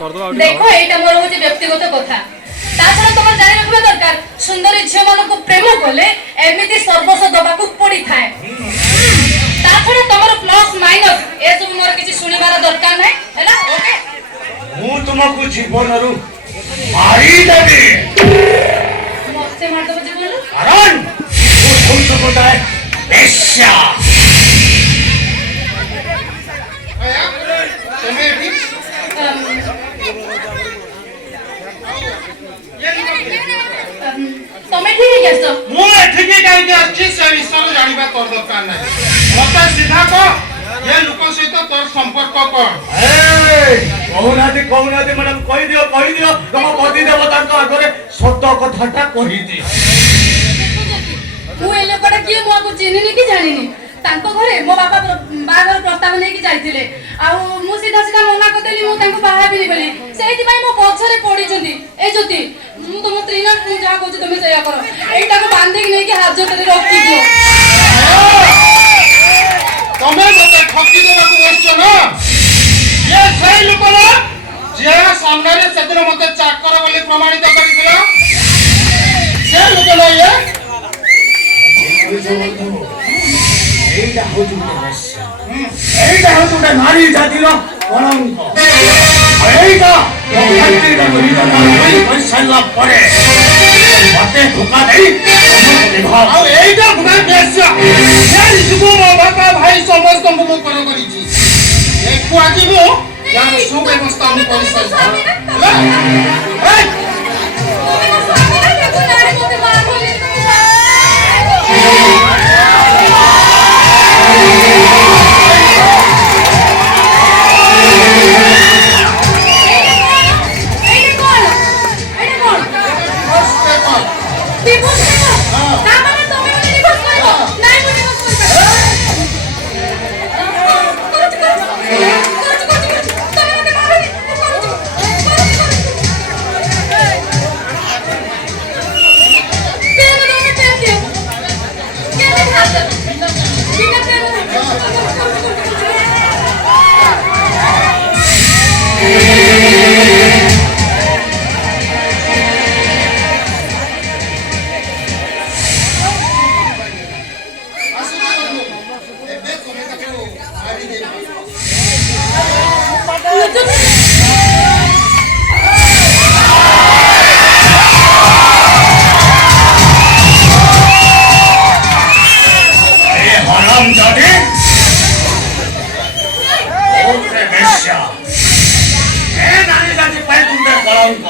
देखो एटा मोर होचे व्यक्तिगत कथा ताछड़ा तमर जानि रखबा दरकार सुंदरी झियो मानको प्रेम कोले एमिति सर्वस्व दबाकू पड़ी थाए ताछड़ा तमर प्लस माइनस ए सब मोर किछि सुनिबार दरकार नै हैला ओके मु तुमको जीवनरु मारी देबी मते मार दब जीवन कारण तू सुन बताए बेश्या तुम्हें भी तमे ठीक है सर मु एठिके काई के अच्छी से विषय जानिबा कर दरकार नै मते सीधा को ये लोक सहित तोर संपर्क कोन ए कहूना दे मैडम कहि दियो तुम पति देवता को आगरे सत्य कथाटा कहि दे मु ए लोकटा किए मो को चिन्हिनी कि जानिनी तांको घरे मो बाबा बागर प्रस्ताव नै कि जाइथिले आ मु सीधा सीधा मना करदेली मु तांको बाहा बिनी बोली सेहि पई मो पछरे पड़ी जंती ए ज्योति मु तुम त्रिना जा कहू तुम सेया करो एटा को बांधी नै कि हाथ जोटे रखी दियो तमे मते ठकी देबा को बसछ ना ये सही लोक ना जे सामने रे सेदिन मते चाकर बोली प्रमाणित करितला से लोक ना ये এইটা হচ্ছে সমস্যা এইটা হচ্ছে নারী জাতির কলঙ্ক এইটা প্রত্যেকটা মহিলা নারী পয়সালা পড়ে মতে ধোকা দেই ଆଉ ଏଇଟା ଗୁଣା ବେଶ ସେଇ ଯୁବ ମୋ ବାପା ଭାଇ ସମସ୍ତଙ୍କୁ ମୁଁ କର କରିଛି ଏକୁ ଆଜି ମୁଁ ୟାର ସୁବ୍ୟବସ୍ଥା ମୁଁ କରିସାରିଛି ହେଲା নারী জাতি পাই তুমি কলঙ্ক